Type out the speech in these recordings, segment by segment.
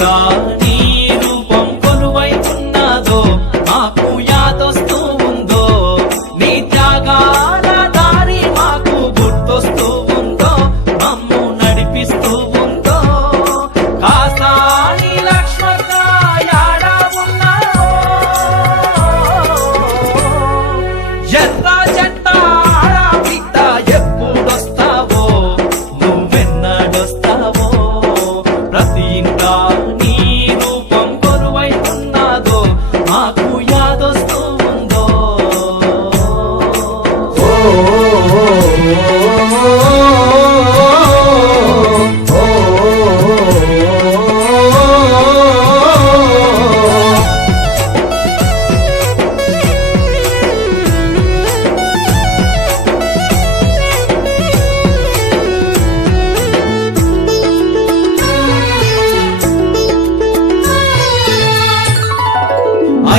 காணி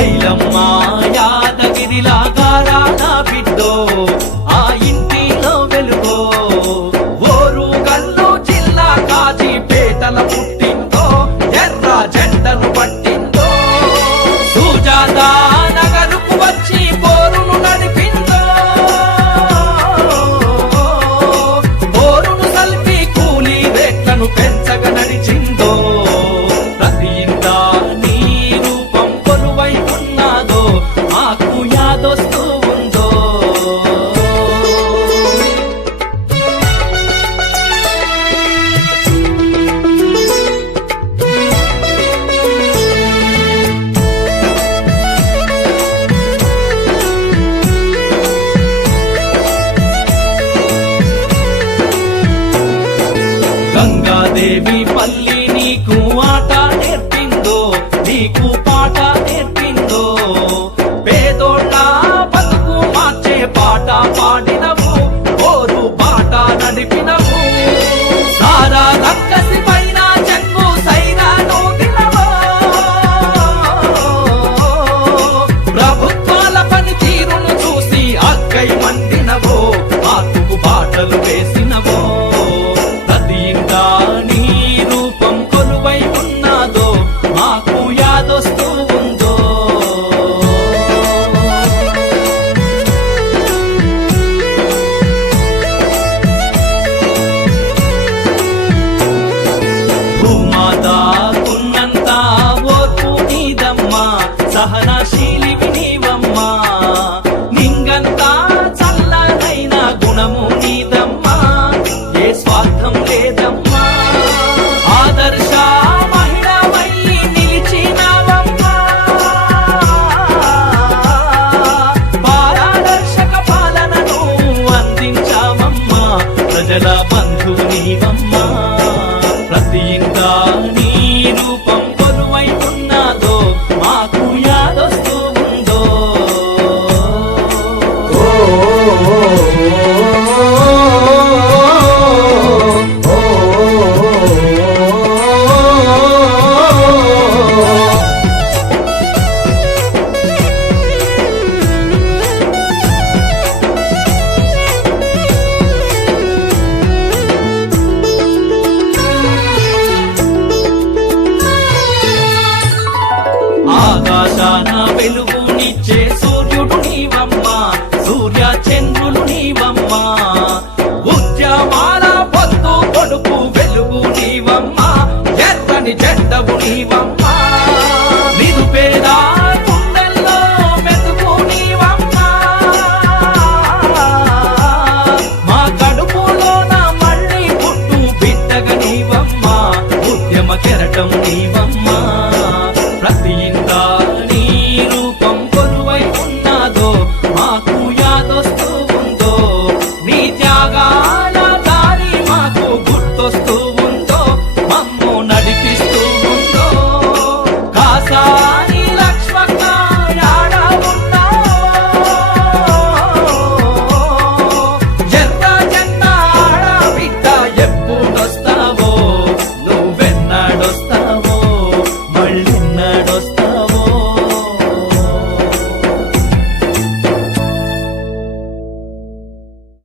ఐలమ్మా యాదగిరిలాగా రానా బిడ్డో. 万达。గంగాదేవి పల్లి నీకు ఆట నేర్పిందో నీకు పాట నేర్పిందో. పేదోళ్ళ బతుకు మార్చే పాట தானே అర్థం లేదమ్మా నా వెలుగునిచ్చే సూర్యుడు సూర్య చంద్రులు నీవమ్మా. ఉద్యమాల పొద్దు కొడుకు వెలుగు నీవమ్మా ఎర్రని జెండవు నీవమ్మా. నిరుపేద కెరటం నీవమ్మా.